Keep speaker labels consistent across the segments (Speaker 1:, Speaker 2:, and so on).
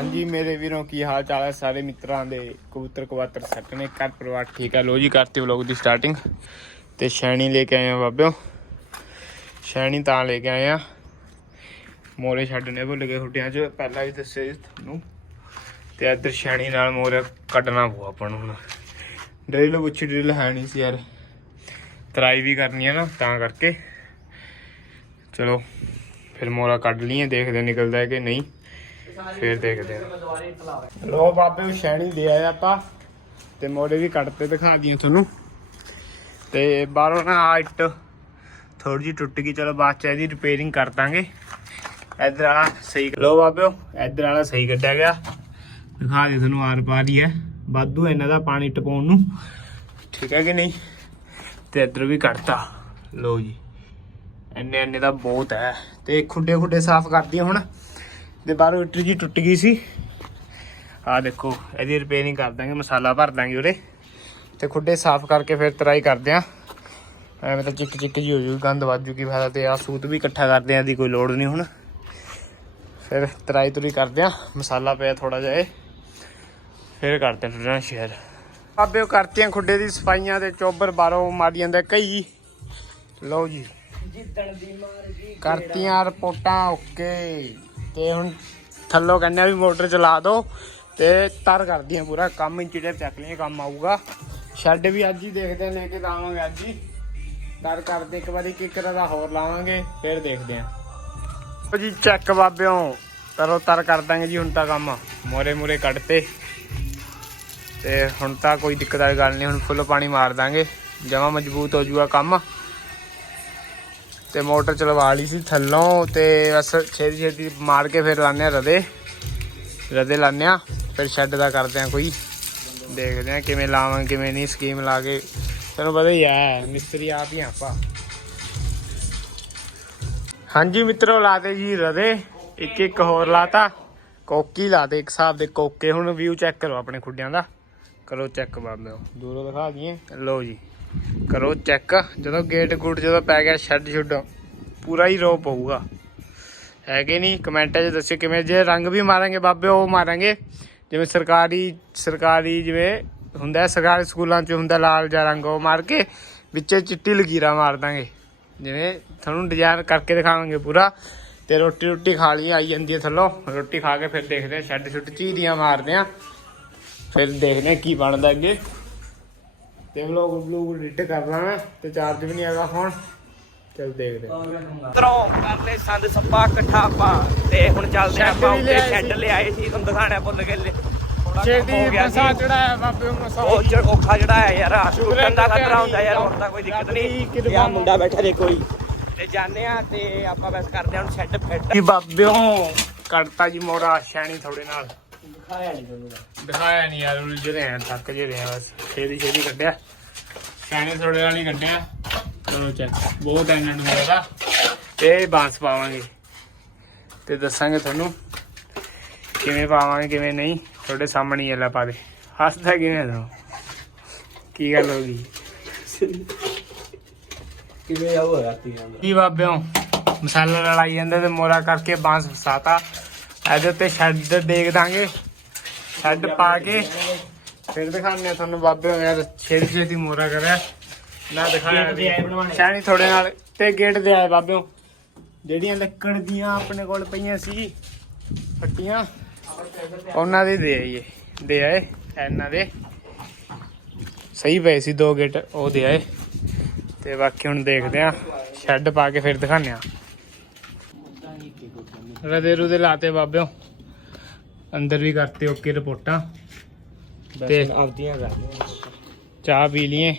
Speaker 1: ਹਾਂਜੀ, ਮੇਰੇ ਵੀਰੋ ਕੀ ਹਾਲ ਚਾਲ ਹੈ? ਸਾਰੇ ਮਿੱਤਰਾਂ ਦੇ ਕਬੂਤਰ ਕਵਾਤਰ ਸੱਟ ਨੇ, ਘਰ ਪਰਿਵਾਰ ਠੀਕ ਹੈ? ਲੋ ਜੀ, ਕਰਤੇ ਵਲੋਗ ਦੀ ਸਟਾਰਟਿੰਗ ਤੇ ਸ਼ੈਣੀ ਲੈ ਕੇ ਆਏ ਆ ਬਾਬਿਓ। ਸ਼ੈਣੀ ਤਾਂ ਲੈ ਕੇ ਆਏ ਆ। ਮੋਰੇ ਛੱਡਨੇ ਭੁੱਲ ਗਏ ਹੁੱਟਿਆਂ 'ਚ। ਪਹਿਲਾਂ ਵੀ ਦੱਸਿਆ ਸੀ ਤੁਹਾਨੂੰ। ਤੇ ਇੱਧਰ ਸ਼ੈਣੀ ਨਾਲ ਮੋਰੇ ਕੱਢਣਾ ਪਊ ਆਪਾਂ ਨੂੰ ਹੁਣ। ਡਰਿਲ ਪੁੱਛੀ, ਡਰਿਲ ਹੈ ਨਹੀਂ ਸੀ ਯਾਰ। ਤਰਾਈ ਵੀ ਕਰਨੀ ਹੈ ਨਾ, ਤਾਂ ਕਰਕੇ। ਚਲੋ, ਫਿਰ ਮੋਰਾ ਕੱਢ ਲਈਏ, ਦੇਖਦੇ ਨਿਕਲਦਾ ਹੈ ਕਿ ਨਹੀਂ। ਫਿਰ ਦੇਖਦੇ ਹਾਂ। ਲੋ ਬਾਬੇ ਨੂੰ ਸ਼ੈਣੀ ਦੇ ਆਏ ਆਪਾਂ ਤੇ ਮੋੜੇ ਵੀ ਕੱਟਤੇ ਦਿਖਾ ਦਈਏ ਤੁਹਾਨੂੰ। ਤੇ ਬਾਹਰੋਂ ਨਾ ਆ ਇੱਟ ਥੋੜੀ ਜਿਹੀ ਟੁੱਟ ਗਈ। ਚਲੋ ਬਾਅਦ ਚ ਇਹਦੀ ਰਿਪੇਅਰਿੰਗ ਕਰ ਦਾਂਗੇ। ਇਧਰ ਵਾਲਾ ਸਹੀ ਲੋ ਬਾਬਿਓ ਇਧਰ ਵਾਲਾ ਸਹੀ ਕੱਢਿਆ ਗਿਆ। ਦਿਖਾ ਦੇ ਤੁਹਾਨੂੰ ਆਰ ਪਾਰ ਹੀ ਹੈ। ਵਾਧੂ ਇਹਨਾਂ ਦਾ ਪਾਣੀ ਟਪਾਉਣ ਨੂੰ। ਠੀਕ ਹੈ ਕਿ ਨਹੀਂ? ਤੇ ਇਧਰ ਵੀ ਕੱਢਤਾ ਲੋ ਜੀ। ਇੰਨੇ ਇੰਨੇ ਦਾ ਬਹੁਤ ਹੈ। ਤੇ ਖੁੱਡੇ ਖੁੱਡੇ ਸਾਫ਼ ਕਰਦੀ ਹੁਣ। ਤੇ ਬਾਹਰੋਂ ਇੱਟ ਜੀ ਟੁੱਟ ਗਈ ਸੀ। ਆ ਦੇਖੋ ਇਹਦੀ ਰਿਪੇਅਰਿੰਗ ਕਰ ਦਾਂਗੇ ਮਸਾਲਾ ਭਰ ਦਾਂਗੇ ਉਰੇ। ਤੇ ਖੁੱਡੇ ਸਾਫ਼ ਕਰਕੇ ਫਿਰ ਤਰਾਈ ਕਰਦੇ ਆ। ਐਵੇਂ ਤਾਂ ਚਿੱਕ ਚਿੱਕ ਜੀ ਹੋ ਜੂ ਗੰਦ ਵੱਜ ਜੂ ਕੀ ਫਾਇਦਾ ਤੇ ਆ ਸੂਤ ਵੀ ਇਕੱਠਾ ਕਰਦੇ ਆ ਦੀ ਕੋਈ ਲੋੜ ਨਹੀਂ ਹੁਣ। ਫਿਰ ਤਰਾਈ ਤੁਰੀ ਕਰਦੇ ਆ ਮਸਾਲਾ ਪਿਆ ਥੋੜਾ ਜਿਹਾ ਇਹ। ਫਿਰ ਕਰਦੇ ਆ ਟੁੱਟਣਾ ਸ਼ੇਅਰ ਆਬੇ ਕਰਤੀਆਂ ਖੁੱਡੇ ਦੀ ਸਫਾਈਆਂ ਤੇ ਚੋਬਰ ਬਾਹਰੋਂ ਮਾਰੀ ਜਾਂਦਾ ਕਈ। ਲਓ ਜੀ।
Speaker 2: ਜਿੱਦਣ ਦੀ ਮਾਰ ਗਈ
Speaker 1: ਕਰਤੀਆਂ ਰਿਪੋਰਟਾਂ ਓਕੇ। ਤੇ ਹੁਣ ਥੱਲੋਂ ਕਹਿੰਦੇ ਆ ਵੀ ਮੋਟਰ ਚਲਾ ਦਿਓ ਤੇ ਤਰ ਕਰਦੀ ਕਰਦੀਆਂ ਪੂਰਾ, ਕੰਮ ਇੰਚੀਟਰ ਚੱਕ ਲਈਏ, ਕੰਮ ਆਊਗਾ। ਸ਼ੈੱਡ ਵੀ ਅੱਜ ਹੀ ਦੇਖਦੇ ਆ, ਲੈ ਕੇ ਲਾਵਾਂਗੇ ਅੱਜ ਹੀ। ਤਰ ਕਰਦੇ, ਇੱਕ ਵਾਰੀ ਕਿਕਰ ਦਾ ਹੋਰ ਲਾਵਾਂਗੇ, ਫਿਰ ਦੇਖਦੇ ਆ। ਉਹ ਜੀ ਚੱਕ ਬਾਬਿਓ, ਤਰੋ ਤਰ ਕਰ ਦਾਂਗੇ ਜੀ, ਹੁਣ ਤਾਂ ਕੰਮ ਮੋਰੇ ਮੂਰੇ ਕੱਢਤੇ। ਤੇ ਹੁਣ ਤਾਂ ਕੋਈ ਦਿੱਕਤ ਵਾਲੀ ਗੱਲ ਨਹੀਂ, ਹੁਣ ਫੁੱਲ ਪਾਣੀ ਮਾਰ ਦਾਂਗੇ, ਜਮਾ ਮਜ਼ਬੂਤ ਹੋ ਜੂਗਾ ਕੰਮ। ਤੇ ਮੋਟਰ ਚਲਵਾ ਲਈ ਸੀ ਥੱਲੋਂ ਤੇ ਬਸ ਛੇਤੀ ਛੇਤੀ ਮਾਰ ਕੇ ਫਿਰ ਲਾਉਂਦੇ ਆ ਰਦੇ। ਰਦੇ ਲਾਉਂਦੇ ਆ ਫਿਰ ਸ਼ੈੱਡ ਦਾ ਕਰਦੇ ਆ ਕੋਈ। ਦੇਖਦੇ ਆ ਕਿਵੇਂ ਲਾਵਾਂ, ਕਿਵੇਂ ਨਹੀਂ ਸਕੀਮ ਲਾ ਕੇ। ਤੈਨੂੰ ਪਤਾ ਹੀ ਹੈ, ਮਿਸਤਰੀ ਆਪ ਹੀ ਆ ਆਪਾਂ। ਹਾਂਜੀ ਮਿੱਤਰੋ, ਲਾਤੇ ਜੀ ਰਦੇ। ਇੱਕ ਇੱਕ ਹੋਰ ਲਾਤਾ। ਕੋਕੀ ਲਾਤੇ, ਇੱਕ ਹਿਸਾਬ ਦੇ ਕੋਕੇ। ਹੁਣ ਵਿਊ ਚੈੱਕ ਕਰੋ ਆਪਣੇ ਖੁੱਡਿਆਂ ਦਾ। ਕਰੋ ਚੈੱਕ ਬਾਬਿਓ ਦੂਰੋਂ ਦਿਖਾ ਦਈਏ। ਲਓ ਜੀ। ਕਰੋ ਚੈੱਕ ਜਦੋਂ ਗੇਟ ਗੁੱਟ ਜਦੋਂ ਪੈ ਗਿਆ ਸ਼ੈੱਡ ਸ਼ੁੱਡ ਪੂਰਾ ਹੀ ਰੋ ਪਊਗਾ। ਹੈ ਕਿ ਨਹੀਂ ਕਮੈਂਟਾਂ 'ਚ ਦੱਸਿਓ ਕਿਵੇਂ। ਜੇ ਰੰਗ ਵੀ ਮਾਰਾਂਗੇ ਬਾਬੇ, ਉਹ ਮਾਰਾਂਗੇ। ਜਿਵੇਂ ਸਰਕਾਰੀ ਸਰਕਾਰੀ ਜਿਵੇਂ ਹੁੰਦਾ, ਸਰਕਾਰੀ ਸਕੂਲਾਂ 'ਚ ਹੁੰਦਾ ਲਾਲ ਜਿਹਾ ਰੰਗ, ਉਹ ਮਾਰ ਕੇ ਵਿੱਚੇ ਚਿੱਟੀ ਲਕੀਰਾਂ ਮਾਰ ਦਾਂਗੇ। ਜਿਵੇਂ ਤੁਹਾਨੂੰ ਡਿਜ਼ਾਈਨ ਕਰਕੇ ਦਿਖਾਵਾਂਗੇ ਪੂਰਾ। ਤੇ ਰੋਟੀ ਰੋਟੀ ਖਾ ਲਈ, ਆਈ ਜਾਂਦੀ ਹੈ ਥੱਲੋਂ। ਰੋਟੀ ਖਾ ਕੇ ਫਿਰ ਦੇਖਦੇ ਆ ਸ਼ੈੱਡ ਸ਼ੁੱਡ ਚੀਰੀਆਂ ਮਾਰਦੇ ਆ ਫਿਰ ਦੇਖਦੇ ਆ ਕੀ ਬਣਦਾ ਅੱਗੇ। ਤੇ ਵਲੋਗ ਵਲੋਗ ਐਡਿਟ ਕਰ ਲਾਣਾ ਤੇ ਚਾਰਜ ਵੀ ਨਹੀਂ ਹੈਗਾ ਫੋਨ ਚਲ ਦੇਖਦੇ ਆ
Speaker 2: ਤਰੋਂ ਕਰ ਲੈ ਸੰਦ ਸੱਪਾ ਇਕੱਠਾ ਪਾ ਤੇ ਹੁਣ ਚੱਲਦੇ ਆਪਾਂ ਉੱਤੇ
Speaker 1: ਲਿਆਏ
Speaker 2: ਸ਼ੈੱਡ
Speaker 1: ਸੀ।
Speaker 2: ਲਿਆਏ ਸੀ ਤੁਹਾਨੂੰ ਦਿਖਾਣਾ ਭੁੱਲ ਗਏ
Speaker 1: ਛੇਤੀ
Speaker 2: ਹੋ ਗਿਆ
Speaker 1: ਮਸਾ
Speaker 2: ਸੀ।
Speaker 1: ਚੜਾਇਆ ਬਾਬੇ ਮਸਾ
Speaker 2: ਉਹ ਚ ਔਖਾ ਜਿਹੜਾ ਹੈ ਯਾਰ
Speaker 1: ਹੈ
Speaker 2: ਟੁੱਟਣ ਦਾ ਖਤਰਾ ਹੁੰਦਾ ਯਾਰ। ਹੁਣ ਤਾਂ ਕੋਈ ਦਿੱਕਤ
Speaker 1: ਦੀ
Speaker 2: ਨਹੀਂ ਆਹ ਮੁੰਡਾ ਬੈਠਾ ਜੇ ਕੋਈ। ਤੇ ਜਾਣੇ ਆ ਤੇ ਆਪਾਂ ਬਸ ਕਰਦੇ ਆ ਹੁਣ ਸ਼ੈੱਡ ਫਿੱਟ
Speaker 1: ਬਾਬਿਓ ਕੱਢਤਾ ਜੀ ਮੋਰਾ ਸ਼ੈਣੀ ਥੋੜੇ ਨਾਲ।
Speaker 2: ਦਿਖਾਇਆ ਨਹੀਂ ਤੁਹਾਨੂੰ
Speaker 1: ਦਿਖਾਇਆ ਨਹੀਂ ਯਾਰ ਉਲਝਦੇ ਆਂ ਥੱਕ ਜੇ ਰਹੇ ਆ ਬਸ। ਛੇਦੀ ਛੇਦੀ ਕੱਢਿਆ। ਸ਼ੈਣੀ ਥੋੜੇ ਨਾਲ ਹੀ ਕੱਢਿਆ। ਚਲੋ ਚੈੱਕ ਬਹੁਤ ਇਹਨਾਂ ਨੂੰ ਮਿਲਦਾ ਤੇ ਬਾਂਸ ਪਾਵਾਂਗੇ। ਤੇ ਦੱਸਾਂਗੇ ਤੁਹਾਨੂੰ ਕਿਵੇਂ ਪਾਵਾਂਗੇ ਕਿਵੇਂ ਨਹੀਂ। ਤੁਹਾਡੇ ਸਾਹਮਣੇ ਹੀ ਅੱਲਾ ਪਾ ਦੇ। ਹੱਸਦਾ ਕਿਵੇਂ ਤੂੰ? ਕੀ ਗੱਲ ਹੋ ਗਈ?
Speaker 2: ਕਿਵੇਂ ਆਉ ਰਾਤੀ
Speaker 1: ਕੀ ਬਾਬਿਓ? ਮਸਾਲਾ ਲੜਾਈ ਜਾਂਦਾ ਤੇ ਮੋਰਾ ਕਰਕੇ ਬਾਂਸ ਫਸਾਤਾ। ਇਹਦੇ ਉੱਤੇ ਸ਼ੈੱਡ ਦੇਖ ਦਾਂਗੇ। ਸ਼ੈੱਡ ਪਾ ਕੇ। ਫਿਰ ਦਿਖਾਉਂਦੇ ਆ ਤੁਹਾਨੂੰ ਬਾਬਿਓ ਯਾਰ ਛੇਤੀ ਛੇਤੀ ਮੋਰਾ ਕਰਿਆ। ਨਾ ਦਿਖਾਇਆ
Speaker 2: ਦੇ।
Speaker 1: ਸ਼ਾਨੀ ਥੋੜੇ ਨਾਲ ਤੇ ਗੇਟ ਦੇ ਆਏ ਬਾਬਿਓ ਜਿਹੜੀਆਂ ਲੱਕੜ ਦੀਆਂ ਆਪਣੇ ਕੋਲ ਪਈਆਂ ਸੀ ਫੱਟੀਆਂ ਉਹਨਾਂ ਦੇ ਦੇ ਆਏ ਦੇ ਆਏ ਇਹਨਾਂ ਦੇ। ਸਹੀ ਪਏ ਸੀ ਦੋ ਗੇਟ ਉਹ ਦੇ ਆਏ। ਤੇ ਬਾਕੀ ਹੁਣ ਦੇਖਦੇ ਆ ਸ਼ੈੱਡ ਪਾ ਕੇ ਫਿਰ ਦਿਖਾਉਂਦੇ ਆ ਰਦੇ ਰੁਦੇ ਲਾਤੇ ਬਾਬਿਓ। ਅੰਦਰ ਵੀ ਕਰਤੇ ਓਕੇ ਰਿਪੋਰਟਾਂ। ਤੇ
Speaker 2: ਆਪਦੀਆਂ ਕਰਦੇ
Speaker 1: ਚਾਹ ਪੀ ਲਈਏ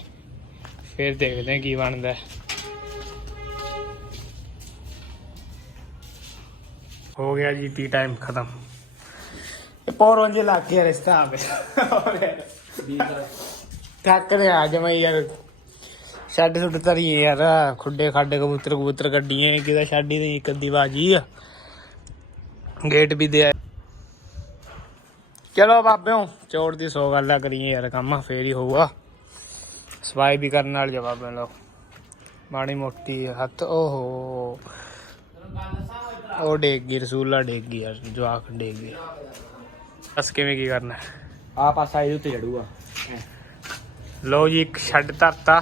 Speaker 1: ਫਿਰ ਦੇਖਦੇ ਆ ਕੀ ਬਣਦਾ। ਹੋ ਗਿਆ ਜੀ ਟੀ ਟਾਈਮ ਖਤਮ। ਪੌਰੋਂ ਜੇ ਲੱਗ ਗਿਆ ਰਿਸ਼ਤਾ ਆਵੇ ਥੱਕ ਰਿਹਾ ਅੱਜ ਮੈਂ ਯਾਰ। ਛੱਡ ਸੁੱਟ ਤਰੀਏ ਯਾਰ ਖੁੱਡੇ ਖਾਡੇ ਕਬੂਤਰ ਕਬੂਤਰ ਕੱਢੀਏ ਕਿਦਾ ਛੱਡੀ ਨਹੀਂ ਇੱਕ ਅੱਧੀ ਬਾਜੀ ਆ। ਗੇਟ ਵੀ ਦੇ ਆਏ। ਚਲੋ ਬਾਬਿਓ ਚੋੜ ਦੀ ਸੌ ਗੱਲਾਂ ਕਰੀਏ ਯਾਰ ਕੰਮ ਫੇਰ ਹੀ ਹੋਊਗਾ। ਸਫ਼ਾਈ ਵੀ ਕਰਨ ਨਾਲ ਜਵਾਬ ਲਓ ਮਾੜੀ ਮੋਟੀ ਹੱਥ ਓਹੋ। ਉਹ ਡੇਗ ਗਈ ਰਸੂਲਾ ਡੇਗ ਗਈ ਯਾਰ ਜਵਾਕ ਡੇਗ ਗਈ ਦੱਸ ਕਿਵੇਂ ਕੀ ਕਰਨਾ?
Speaker 2: ਆ ਪਾਸਾ ਇਹਦੇ ਉੱਤੇ ਜੜੂਗਾ
Speaker 1: ਲਓ ਜੀ ਇੱਕ ਛੱਡ ਧਰਤਾ।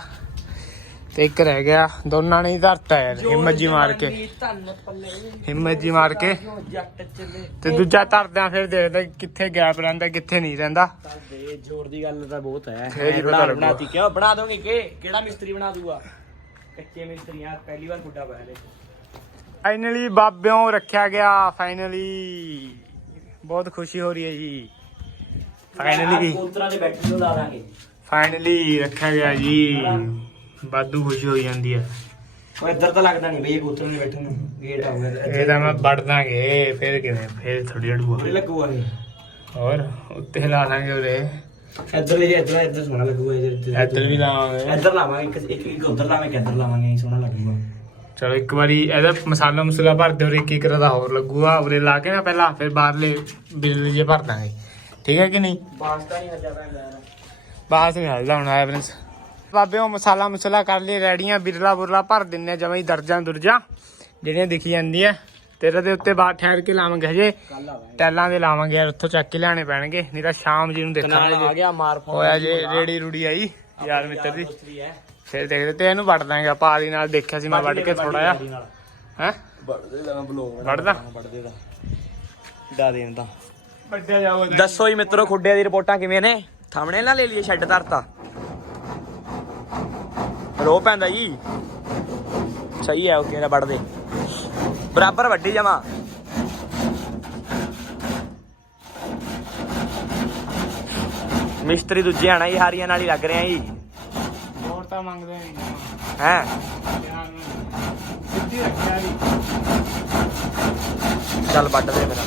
Speaker 1: ਤੇ ਇੱਕ ਰਹਿ ਗਿਆ। ਦੋਨਾਂ ਨੇ ਹੀ ਧਰਤਾ ਯਾਰ ਹਿੰਮਤ ਜੀ ਮਾਰ ਕੇ।
Speaker 2: ਧੰਨ ਪੱਲੇ
Speaker 1: ਹਿੰਮਤ ਜੀ ਮਾਰ ਕੇ।
Speaker 2: ਜੱਟ ਚੱਲੇ।
Speaker 1: ਤੇ ਦੂਜਾ ਧਰਦਿਆਂ ਫਿਰ ਦੇਖਦਾ ਕਿੱਥੇ ਗੈਪ ਰਹਿੰਦਾ ਕਿੱਥੇ ਨਹੀਂ ਰਹਿੰਦਾ।
Speaker 2: ਦੇ ਜ਼ੋਰ ਦੀ ਗੱਲ ਤਾਂ ਬਹੁਤ ਹੈ।
Speaker 1: ਫੇਰ ਹੀ
Speaker 2: ਮੈਂ
Speaker 1: ਪਤਾ
Speaker 2: ਬਣਾ-
Speaker 1: ਲੱਗੂਗਾ।
Speaker 2: ਬਣਾਤੀ। ਕਿਉਂ? ਬਣਾ ਦੋਗੇ ਕਿ? ਕਿਹੜਾ ਮਿਸਤਰੀ ਬਣਾ ਦੂਗਾ? ਕੱਚੇ ਮਿਸਤਰੀ ਆ ਪਹਿਲੀ ਵਾਰ ਫੁੱਟਾ ਪਾਇਆ ਦੇ
Speaker 1: ਫਾਈਨਲੀ ਬਾਬਿਓਂ ਰੱਖਿਆ ਗਿਆ ਫਾਈਨਲੀ ਬਹੁਤ ਖੁਸ਼ੀ ਹੋ ਰਹੀ ਹੈ ਜੀ। ਫਾਈਨਲੀ
Speaker 2: ਕੋਤਰਾ ਦੇ ਬੈਠੀ ਨੂੰ ਲਾ ਦਾਂਗੇ।
Speaker 1: ਫਾਈਨਲੀ ਰੱਖਿਆ ਗਿਆ ਜੀ। ਬਾਦੂ ਖੁਸ਼ੀ ਹੋ ਜਾਂਦੀ ਹੈ
Speaker 2: ਉਹ ਇੱਧਰ ਤਾਂ ਲੱਗਦਾ ਨਹੀਂ ਬਈ ਇਹ ਕੋਤਰਾ ਦੇ ਬੈਠਣ ਨੂੰ ਗੇਟ ਆਊਗਾ
Speaker 1: ਇਹ ਤਾਂ ਮੈਂ ਵੱਢ ਦਾਂਗੇ ਫਿਰ ਕਿਵੇਂ? ਫਿਰ ਥੋੜੀ ਅੜੂਆ।
Speaker 2: ਲੱਗੂਗਾ ਇਹ।
Speaker 1: ਹੋਰ ਉੱਤੇ ਲਾ ਦਾਂਗੇ ਉਰੇ।
Speaker 2: ਇੱਧਰ ਲੈ ਇੱਧਰ ਇੱਧਰ ਸੋਹਣਾ ਲੱਗੂਗਾ ਇੱਧਰ
Speaker 1: ਇੱਧਰ ਵੀ ਲਾਵਾਂਗੇ।
Speaker 2: ਇੱਧਰ ਲਾਵਾਂਗੇ ਇੱਕ ਇੱਕ ਇੱਕ ਉੱਧਰ ਲਾਵਾਂਗੇ ਇੱਕ ਇੱਧਰ ਲਾਵਾਂਗੇ ਸੋਹਣਾ ਲੱਗੂਗਾ।
Speaker 1: ਚਲੋ ਇੱਕ ਵਾਰੀ ਇਹਦਾ ਮਸਾਲਾ ਮਸੂਲਾ ਭਰ ਦਿਓ ਇੱਕ ਇੱਕ ਦਾ ਹੋਰ ਲੱਗੂਗਾ। ਉਰੇ ਲਾ ਕੇ ਨਾ ਪਹਿਲਾਂ ਫਿਰ ਬਾਹਰਲੇ ਬਿੱਲ ਜੇ ਭਰ ਦਾਂਗੇ। ਠੀਕ ਹੈ ਕਿ ਨਹੀਂ?
Speaker 2: ਬਾਸਤਾ ਨਹੀਂ ਹਜਾ ਪੈਂਦਾ
Speaker 1: ਬਾਸ ਨਹੀਂ ਹਲਦਾ ਹੁਣ ਆਇਆ ਪ੍ਰਿੰਸ ਬਾਬੇ ਉਹ ਮਸਾਲਾ ਮਸੂਲਾ ਕਰ ਲਈ ਰੈਡੀਆਂ ਬਿਰਲਾ ਬੁਰਲਾ ਭਰ ਦਿੰਨੇ ਜਮਾਂ ਹੀ ਦਰਜਾਂ ਦੁਰਜਾਂ। ਜਿਹੜੀਆਂ ਦਿਖੀ ਜਾਂਦੀਆਂ ਤੇਰੇ ਦੇ ਉੱਤੇ ਬਾਹਰ ਠਹਿਰ ਕੇ ਲਾਵਾਂਗੇ ਹਜੇ। ਟੈਲਾਂ ਦੇ ਲਾਵਾਂਗੇ ਯਾਰ ਉੱਥੋਂ ਚੱਕ ਕੇ ਲਿਆਣੇ ਪੈਣਗੇ। ਨਹੀਂ ਤਾਂ ਸ਼ਾਮ ਜੀ ਨੂੰ
Speaker 2: ਕਨਾਲ ਆ
Speaker 1: ਦੇਖਾਂਗੇ
Speaker 2: ਗਿਆ ਮਾਰ ਫੋਨ
Speaker 1: ਹੋਇਆ ਜੇ ਰੇੜੀ ਰੂੜੀ ਆਈ ਯਾਰ ਮਿੱਤਰ ਦੀ ਫਿਰ ਦੇਖਦੇ ਤੇ ਇਹਨੂੰ ਵੱਢ ਦਾਂਗੇ ਆਪਾਂ ਆਦੀ ਨਾਲ ਦੇਖਿਆ ਸੀ ਮੈਂ ਵੱਢ ਕੇ ਥੋੜਾ ਜਿਹਾ। ਹੈ?
Speaker 2: ਵੱਡਦੇ ਦਾ ਬਲੌਗ
Speaker 1: ਵੱਢਦਾ?
Speaker 2: ਵੱਡਦੇ ਦਾ। ਡਾ ਦੇਣ ਦਾ
Speaker 1: ਵੱਡਿਆ ਜਾਓ
Speaker 2: ਦੱਸੋ ਜੀ ਮਿੱਤਰੋ ਖੁੱਡੇ ਦੀ ਰਿਪੋਰਟਾਂ ਕਿਵੇਂ ਨੇ? ਥੰਬਨੇਲ ਨਾ ਲੈ ਲਈਏ ਛੱਡ ਧਰਤਾ। ਰੋ ਪੈਂਦਾ ਜੀ। ਸਹੀ ਹੈ ਓਕੇ ਦਾ ਵੱਢਦੇ। ਬਰਾਬਰ ਵੱਡੀ ਜਮਾ ਮਿਸਤਰੀ ਦੂਜੇ ਆਣਾ ਜੀ ਹਾਰੀਆਂ ਨਾਲ ਹੀ ਲੱਗ ਰਹੇ ਜੀ।
Speaker 1: ਹੋਰ ਤਾਂ ਮੰਗਦੇ ਨਹੀਂ
Speaker 2: ਹੈ?
Speaker 1: ਸਿੱਧੀ ਰੱਖਿਆ ਜੀ।
Speaker 2: ਚੱਲ ਵੱਢ ਦੇ ਮੇਰਾ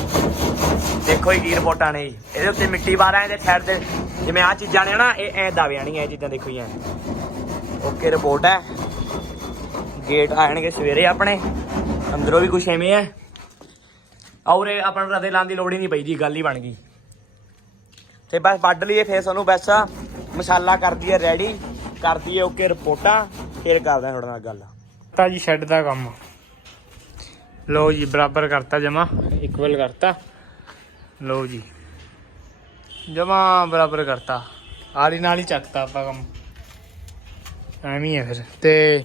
Speaker 2: ਦੇਖੋ ਜੀ ਕੀ ਰਿਪੋਰਟਾਂ ਨੇ ਜੀ। ਇਹਦੇ ਉੱਤੇ ਮਿੱਟੀ ਰਹੇ ਇਹਦੇ ਸਾਈਡ ਤੇ ਜਿਵੇਂ ਆ ਚੀਜ਼ਾਂ ਨੇ ਨਾ ਇਹ ਐ ਦਬ ਜਾਣੀਆਂ ਇਹ ਚੀਜ਼ਾਂ ਦੇਖੋ ਜੀ ਐ। ਓਕੇ ਰਿਪੋਰਟ ਹੈ। ਗੇਟ ਆਣਗੇ ਸਵੇਰੇ ਆਪਣੇ। ਅੰਦਰੋਂ ਵੀ ਕੁਛ ਐਵੇਂ ਹੈ। ਔਰੇ ਆਪਾਂ ਨੂੰ ਰਦੇ ਲਾਉਣ ਦੀ ਲੋੜ ਹੀ ਨਹੀਂ ਪਈ ਜੀ, ਗੱਲ ਹੀ ਬਣ ਗਈ। ਤੇ ਬਸ ਵੱਢ ਲਈਏ ਫੇਰ ਸਾਨੂੰ ਬਸ ਮਸਾਲਾ ਕਰ ਦਈਏ ਰੈਡੀ ਕਰ ਦਈਏ ਓਕੇ, ਰਿਪੋਰਟਾਂ, ਫੇਰ ਕਰਦੇ ਹਾਂ ਤੁਹਾਡੇ ਨਾਲ ਗੱਲ।
Speaker 1: ਤਾਂ ਜੀ ਸ਼ੈੱਡ ਦਾ ਕੰਮ। ਲਓ ਜੀ, ਬਰਾਬਰ ਕਰਤਾ ਜਮਾ ਇਕੁਅਲ ਕਰਤਾ। ਲਓ ਜੀ। ਜਮਾ ਬਰਾਬਰ ਕਰਤਾ। ਆਲੀ ਨਾਲ ਹੀ ਚੱਕਤਾ ਆਪਾਂ ਕੰਮ। ਐਵੇਂ ਹੀ ਹੈ ਫਿਰ। ਤੇ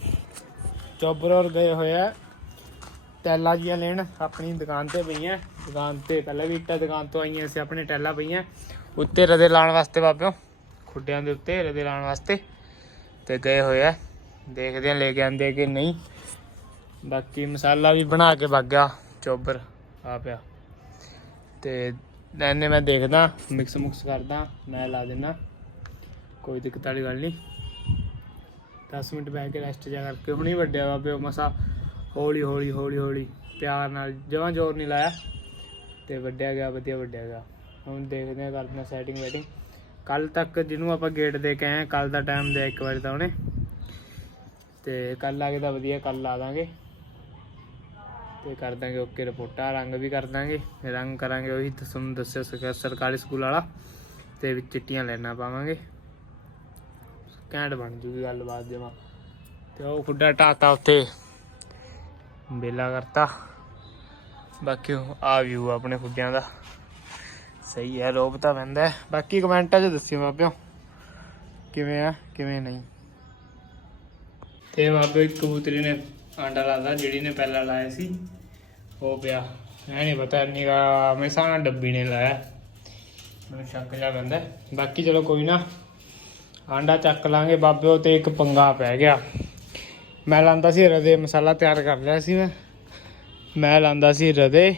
Speaker 1: ਚੌਬਰ ਔਰ ਗਏ ਹੋਇਆ ਟੈਲਾ ਜੀਆਂ ਲੈਣ ਆਪਣੀ ਦੁਕਾਨ ਤੇ ਪਈਆਂ। ਦੁਕਾਨ ਤੇ ਪਹਿਲਾਂ ਵੀ ਇੱਟਾਂ ਦੁਕਾਨ ਤੋਂ ਆਈਆਂ ਸੀ, ਆਪਣੇ ਟੈਲਾ ਪਈਆਂ। ਉੱਤੇ ਰਦੇ ਲਾਉਣ ਵਾਸਤੇ ਬਾਬਿਓ, ਖੁੱਡਿਆਂ ਦੇ ਉੱਤੇ ਰਦੇ ਲਾਉਣ ਵਾਸਤੇ। ਤੇ ਗਏ ਹੋਏ ਦੇਖਦੇ ਆ ਲੈ ਕੇ ਆਂਦੇ ਕਿ ਨਹੀਂ। ਬਾਕੀ ਮਸਾਲਾ ਵੀ ਬਣਾ ਕੇ ਵਗ ਗਿਆ, ਚੋਬਰ ਆ ਪਿਆ। ਤੇ ਐਨੇ ਮੈਂ ਦੇਖਦਾ, ਮਿਕਸ ਮੁਕਸ ਕਰਦਾ, ਮੈਂ ਲਾ ਦੇਣਾ ਕੋਈ ਦਿੱਕਤ ਵਾਲੀ ਗੱਲ ਨਹੀਂ। 10 ਮਿੰਟ ਬਹਿ ਕੇ ਰੈਸਟ ਜਿਹਾ ਕਰਕੇ, ਹੁਣੀ ਵੱਡਿਆ ਵਾ ਪਿਓ ਮਸਾ। ਹੌਲੀ ਹੌਲੀ ਹੌਲੀ ਹੌਲੀ। ਪਿਆਰ ਨਾਲ ਜਮਾਂ ਜ਼ੋਰ ਨਹੀਂ ਲਾਇਆ। ਤੇ ਵੱਡਿਆ ਗਿਆ, ਵਧੀਆ ਵੱਡਿਆ ਗਿਆ। ਹੁਣ ਦੇਖਦੇ ਆ ਕਰਦੇ ਆ ਸੈਟਿੰਗ ਵੈਟਿੰਗ ਕੱਲ ਤੱਕ ਜਿਹਨੂੰ ਆਪਾਂ ਗੇਟ ਦੇ ਕੇ ਆਏ ਕੱਲ ਦਾ ਟਾਈਮ ਦੇ ਇੱਕ ਵਾਰੀ ਤਾਂ ਉਹਨੇ। ਤੇ ਕੱਲ ਆ ਕੇ ਤਾਂ ਵਧੀਆ ਕੱਲ ਲਾ ਦਾਂਗੇ। ਤੇ ਕਰ ਦਾਂਗੇ ਓਕੇ ਰਿਪੋਰਟਾਂ, ਰੰਗ ਵੀ ਕਰ ਦਾਂਗੇ। ਰੰਗ ਕਰਾਂਗੇ ਉਹੀ ਤੁਹਾਨੂੰ ਦੱਸਿਆ ਸੀਗਾ, ਸਰਕਾਰੀ ਸਕੂਲ ਵਾਲਾ। ਤੇ ਵਿੱਚ ਚਿੱਟੀਆਂ ਲੈਣਾ ਪਾਵਾਂਗੇ। ਘੈਂਟ ਬਣ ਜੂਗੀ ਗੱਲਬਾਤ ਜਮਾ। ਤੇ ਉਹ ਖੁੱਡਾ ਢਾਤਾ ਉੱਥੇ। ਬੇਲਾ ਕਰਤਾ। ਬਾਕੀ ਆ ਵਿਊ ਆਪਣੇ ਖੁੱਡਿਆਂ ਦਾ। ਸਹੀ ਹੈ ਰੋਬ ਤਾਂ ਪੈਂਦਾ ਬਾਕੀ ਕਮੈਂਟਾਂ 'ਚ ਦੱਸਿਓ ਬਾਬਿਓ। ਕਿਵੇਂ ਆ, ਕਿਵੇਂ ਨਹੀਂ? ਤੇ ਬਾਬੇ ਕਬੂਤਰੀ ਨੇ ਆਂਡਾ ਲਾਦਾ ਜਿਹੜੀ ਨੇ ਪਹਿਲਾਂ ਲਾਇਆ ਸੀ। ਉਹ ਪਿਆ। ਐ ਨਹੀਂ ਪਤਾ ਇੰਨੀ ਕਾ ਮੈਸਾਂ ਡੱਬੀ ਨੇ ਲਾਇਆ। ਮੈਨੂੰ ਸ਼ੱਕ ਜਾ ਪੈਂਦਾ ਬਾਕੀ ਚਲੋ ਕੋਈ ਨਾ। ਆਂਡਾ ਚੱਕ ਲਾਂਗੇ ਬਾਬਿਓ ਤੇ ਇੱਕ ਪੰਗਾ ਪੈ ਗਿਆ। ਮੈਂ ਲਾਂਦਾ ਸੀ ਰਦੇ, ਮਸਾਲਾ ਤਿਆਰ ਕਰ ਲਿਆ ਸੀ ਮੈਂ। ਮੈਂ ਲਾਂਦਾ ਸੀ ਰਦੇ,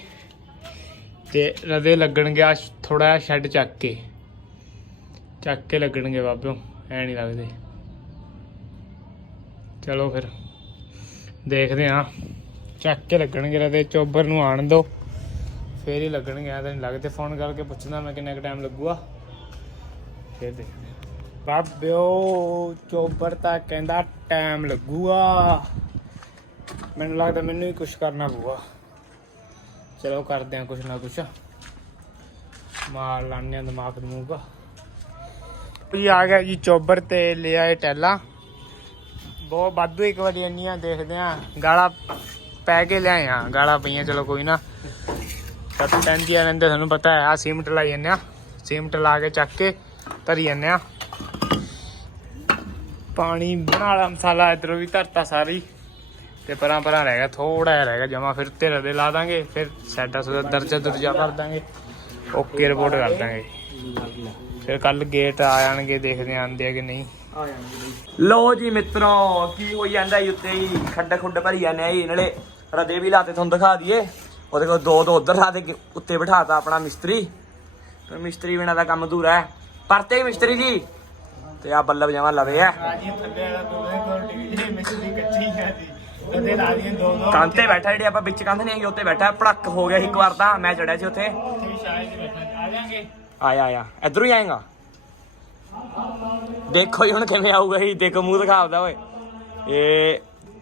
Speaker 1: ਤੇ ਰਦੇ ਲੱਗਣ ਗਿਆ ਥੋੜਾ ਜਿਹਾ ਸ਼ੈੱਡ ਚੱਕ ਕੇ। ਚੱਕ ਕੇ ਲੱਗਣਗੇ ਬਾਬਿਓ, ਐ ਨਹੀਂ ਲੱਗਦੇ। ਚਲੋ ਫਿਰ, ਦੇਖਦੇ ਹਾਂ ਚੱਕ ਕੇ ਲੱਗਣਗੇ ਰਦੇ, ਚੋਬਰ ਨੂੰ ਆਣ ਦੋ। ਫੇਰ ਹੀ ਲੱਗਣਗੇ ਆ ਤਾਂ ਨਹੀਂ ਲੱਗਦੇ। ਫੋਨ ਕਰਕੇ ਪੁੱਛਦਾ ਮੈਂ ਕਿੰਨਾ ਕੁ ਟਾਈਮ ਲੱਗੂਗਾ। ਫੇਰ ਦੇਖਦੇ ਬਾਬਿਓ ਚੋਬਰ ਤਾਂ ਕਹਿੰਦਾ ਟਾਈਮ ਲੱਗੂਗਾ ਮੈਨੂੰ ਲੱਗਦਾ ਮੈਨੂੰ ਹੀ ਕੁਝ ਕਰਨਾ ਪਊਗਾ। ਚਲੋ ਕਰਦੇ ਆ ਕੁਛ ਨਾ ਕੁਛ। ਮਾਰ ਲਾਣੇ ਆ ਦਿਮਾਗ ਦਮੂਗਾ ਜੀ ਆ ਗਿਆ ਜੀ ਚੋਬਰ ਤੇ ਲੈ ਆਏ ਟੈਲਾ। ਬਹੁਤ ਵਾਧੂ ਇੱਕ ਵਾਰੀ ਇੰਨੀਆਂ ਦੇਖਦੇ ਆ ਗਾਲਾਂ ਪੈ ਕੇ ਲਿਆਏ ਆ ਗਾਲਾਂ ਪਈਆਂ, ਚਲੋ ਕੋਈ ਨਾ। ਸੱਤ ਪੈਂਦੀਆਂ ਰਹਿੰਦੇ, ਤੁਹਾਨੂੰ ਪਤਾ ਹੈ। ਆ ਸੀਮਟ ਲਾਈ ਜਾਂਦੇ ਆ ਸੀਮਟ ਲਾ ਕੇ ਚੱਕ ਕੇ ਧਰੀ ਜਾਂਦੇ ਆ ਪਾਣੀ ਬਣਾ ਲਾ, ਮਸਾਲਾ ਇਧਰੋਂ ਵੀ ਧਰਤਾ ਸਾਰੀ। ਤੇ ਪਰਾਂ ਪਰਾਂ ਰਹਿ ਗਿਆ ਥੋੜਾ ਜਿਹਾ ਰਹਿ ਗਿਆ, ਜਮਾ ਫਿਰ ਧਿਰ ਦੇ ਲਾ ਦਾਂਗੇ, ਫਿਰ ਸਾਡਾ ਸੁਦਾ ਦਰਜਾ ਦੁਰਜਾ ਭਰ ਦਾਂਗੇ। ਓਕੇ ਰਿਪੋਰਟ ਕਰ ਦਾਂਗੇ। ਫਿਰ ਕੱਲ ਗੇਟ ਆ ਜਾਣਗੇ, ਦੇਖਦੇ ਆਂ ਆਂਦੇ ਆ ਕਿ ਨਹੀਂ।
Speaker 2: ਲੋ ਜੀ ਮਿੱਤਰੋ, ਕੀ ਹੋਈ ਜਾਂਦਾ ਈ ਉੱਤੇ ਹੀ ਖੱਡ ਖੁੱਡ ਭਰੀ ਜਾਂਦੇ ਆ ਜੀ, ਨਾਲੇ ਰਦੇ ਵੀ ਲਾਤੇ ਤੁਹਾਨੂੰ ਦਿਖਾ ਦਈਏ। ਉਹਦੇ ਕੋਲ ਦੋ ਦੋ ਉਧਰ ਲਾ ਦੇ ਉੱਤੇ ਬਿਠਾਤਾ ਆਪਣਾ ਮਿਸਤਰੀ। ਤੇ ਮਿਸਤਰੀ ਬਿਨਾ ਦਾ ਕੰਮ ਅਧੂਰਾ ਹੈ। ਪਰਤੇ ਮਿਸਤਰੀ ਜੀ। ਤੇ ਆ ਬੱਲਬ ਜਮਾ ਲਵੇ ਆ
Speaker 1: ਰਾਜੀ ਥੱਲੇ ਵਾਲਾ ਦੋਵੇਂ ਕੋਲ ਟਿਕੀ ਮਿਸਰੀ ਕੱਚੀ ਹੈ ਜੀ ਉਹਦੇ ਰਾਜੀਆਂ ਦੋ ਦੋ
Speaker 2: ਕੰਧ ਤੇ ਬੈਠਾ ਜਿਹੜੇ ਆਪਾਂ ਵਿੱਚ ਕੰਧ ਨਹੀਂ ਹੈਗੀ ਉੱਤੇ ਬੈਠਾ। ਭੜਕ ਹੋ ਗਿਆ ਇੱਕ ਵਾਰ ਤਾਂ ਮੈਂ ਚੜਿਆ ਸੀ ਉੱਥੇ।
Speaker 1: ਉੱਥੇ ਵੀ ਸ਼ਾਇਦ ਹੀ ਬੈਠਾ। ਆ ਜਾਾਂਗੇ?
Speaker 2: ਆਇਆ ਆਇਆ। ਇਧਰੋਂ ਹੀ ਆਏਗਾ। ਦੇਖੋ ਜੀ ਹੁਣ ਕਿਵੇਂ ਆਊਗਾ ਜੀ। ਦੇਖੋ ਮੂੰਹ ਦਿਖਾਉਂਦਾ ਓਏ। ਇਹ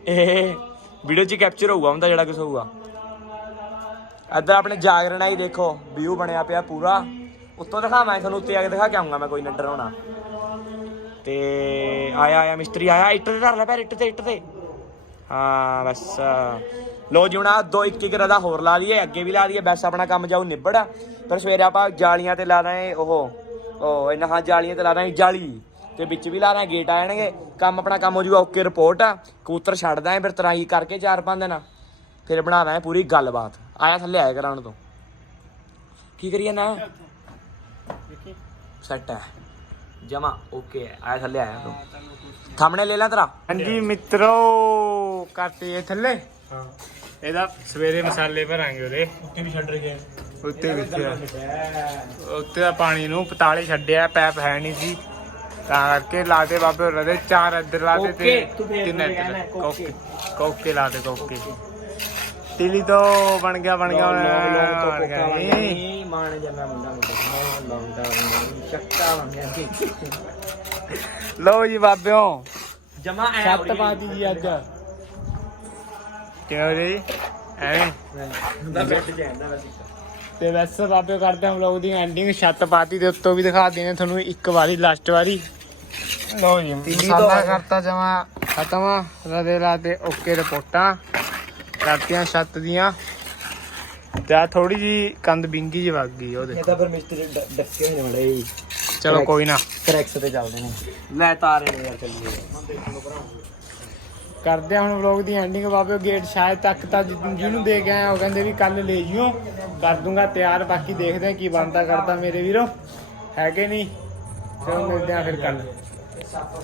Speaker 2: ਇਹ ਵੀਡੀਓ 'ਚ ਕੈਪਚਰ ਹੋਊਗਾ ਹੁੰਦਾ ਜਿਹੜਾ ਕੁਝ ਹੋਊਗਾ। ਇੱਧਰ ਆਪਣੇ ਜਾਗਰਣ ਆਈ ਦੇਖੋ। ਵਿਊ ਬਣਿਆ ਪਿਆ ਪੂਰਾ। ਉੱਤੋਂ ਦਿਖਾਵਾਂ ਤੁਹਾਨੂੰ ਉੱਤੇ ਆ ਕੇ ਦਿਖਾ ਕੇ ਆਉਂਗਾ ਮੈਂ ਕੋਈ ਨਾ ਡਰਾਉਣਾ ਤੇ ਆਇਆ ਆਇਆ ਮਿਸਤਰੀ ਆਇਆ ਇੱਟ ਤੇ ਧਰ ਲੈ ਪੈਰ ਇੱਟ ਤੇ ਇੱਟ ਤੇ। ਹਾਂ ਬਸ। ਲੋ ਜੀ ਹੁਣ ਆਹ ਦੋ ਇੱਕ ਇੱਕ ਰਦਾ ਹੋਰ ਲਾ ਲਈਏ ਅੱਗੇ ਵੀ ਲਾ ਲਈਏ ਬਸ ਆਪਣਾ ਕੰਮ ਜਾਊ ਨਿਬੜ। ਪਰ ਸਵੇਰੇ ਆਪਾਂ ਜਾਲੀਆਂ ਤੇ ਲਾ ਦਾਂਗੇ ਉਹ ਉਹ ਇਹਨਾਂ ਹਾਂ ਜਾਲੀਆਂ ਤੇ ਲਾ ਦਾਂਗੇ ਜਾਲੀ। ਤੇ ਵਿੱਚ ਵੀ ਲਾ ਦਾਂਗੇ ਗੇਟ ਆ ਜਾਣਗੇ। ਕੰਮ ਆਪਣਾ ਕੰਮ ਹੋ ਜੂਗਾ ਓਕੇ ਰਿਪੋਰਟ ਆ। ਕਬੂਤਰ ਛੱਡ ਦਾਂਗੇ ਫਿਰ ਤਰਾਈ ਕਰਕੇ ਚਾਰ ਪੰਜ ਦਿਨ। ਫਿਰ ਬਣਾ ਦਾਂਗੇ ਪੂਰੀ ਗੱਲਬਾਤ। ਆਇਆ ਥੱਲੇ ਆਇਆ ਕਰਾਉਣ ਤੋਂ। ਕੀ ਕਰੀਏ ਨਾ ਸੈਟ ਹੈ ਜਮਾ ਓਕੇ ਹੈ। ਆਇਆ ਥੱਲੇ ਆਇਆ ਤੂੰ। ਥੰਮਣੇ ਲੈ ਲਾਂ ਤੇਰਾ।
Speaker 1: ਹਾਂਜੀ ਮਿੱਤਰੋ ਕਰਤੇ ਇਹ ਥੱਲੇ। ਹਾਂ। ਇਹਦਾ ਸਵੇਰੇ ਮਸਾਲੇ ਭਰਾਂਗੇ ਉਹਦੇ
Speaker 2: ਉੱਤੇ ਵੀ ਛੱਡ ਰਹੇ
Speaker 1: ਉੱਤੇ ਵਿੱਚ ਉੱਤੇ ਦਾ ਪਾਣੀ ਨੂੰ ਪਤਾਲੇ ਛੱਡਿਆ ਪੈਪ ਹੈ ਨਹੀਂ ਸੀ। ਤਾਂ ਕਰਕੇ ਲਾਦੇ ਬਾਬੇ ਹੋਰਾਂ ਦੇ ਚਾਰ ਇੱਧਰ ਲਾਦੇ ਤੇ ਤਿੰਨ ਇੱਧਰ। ਕੋਕੇ ਕੋਕੇ ਲਾਦੇ ਕੋਕੇ। ਤਿਲੀ ਤੋਂ ਬਣ ਗਿਆ ਬਣ ਗਿਆ ਬਣ ਗਿਆ ਨਹੀਂ।
Speaker 2: ਮਾਣ ਜਮਾ ਮੁੰਡਾ ਮੁੰਡਾ ਲੌਂਡਾ ਚੱਕਾ ਬਣ ਗਿਆ
Speaker 1: ਲਓ ਜੀ ਬਾਬਿਓ।
Speaker 2: ਜਮਾ ਐ
Speaker 1: ਛੱਤ ਪਾਤੀ ਜੀ ਅੱਜ। ਕਿਉਂ ਜੀ? ਐਵੇਂ।
Speaker 2: ਦਾ ਬੈਠ ਜਾਂਦਾ ਵੈਸੇ
Speaker 1: ਤੇ ਵੈਸੇ ਬਾਬੇ ਕਰਦੇ ਹਾਂ ਵਲੌਗ ਦੀ ਐਂਡਿੰਗ ਛੱਤ ਪਾਤੀ ਦੇ ਉੱਤੋਂ ਵੀ ਦਿਖਾ ਦੇਣੇ ਤੁਹਾਨੂੰ ਇੱਕ ਵਾਰੀ ਲਾਸਟ ਵਾਰੀ। ਲਓ ਜੀ ਮਸਾਲਾ ਕਰਤਾ ਜਮਾ ਖਤਮ ਰਦੇ ਲਾਤੇ ਓਕੇ ਰਿਪੋਰਟਾਂ। ਕਰਤੀਆਂ ਛੱਤ ਦੀਆਂ। ਤੇ ਆ ਥੋੜੀ ਜੀ ਕੰਦ ਬਿੰਗੀ ਜੀ ਵਗ ਗਈ ਉਹਦੇ
Speaker 2: ਇਹ ਤਾਂ ਫਿਰ ਮਿਸਤਰੀ ਡ- ਡੱਕੇ ਹੋਏ ਮੜੇ
Speaker 1: ਚਲੋ ਕੋਈ ਨਾ।
Speaker 2: ਕਰੈਕਸ ਤੇ ਚੱਲਦੇ ਨੇ। ਲੈ ਤਾਰੇ ਨੇ ਯਾਰ ਚੱਲੀਏ।
Speaker 1: ਕਰਦੇ ਹਾਂ ਹੁਣ ਵਲੌਗ ਦੀ ਐਂਡਿੰਗ ਬਾਬੇ ਗੇਟ ਸ਼ਾਇਦ ਤੱਕ ਤਾਂ ਜਿ- ਜਿਹਨੂੰ ਦੇ ਕੇ ਆਇਆ ਉਹ ਕਹਿੰਦੇ ਵੀ ਕੱਲ ਲੈ ਜਿਓ। ਕਰ ਦੂੰਗਾ ਤਿਆਰ ਬਾਕੀ ਦੇਖਦੇ ਹਾਂ ਕੀ ਬਣਦਾ ਕਰਦਾ ਮੇਰੇ ਵੀਰੋ। ਹੈਗੇ ਨਹੀਂ ਚਲੋ ਮਿਲਦੇ ਆ ਫਿਰ ਕੱਲ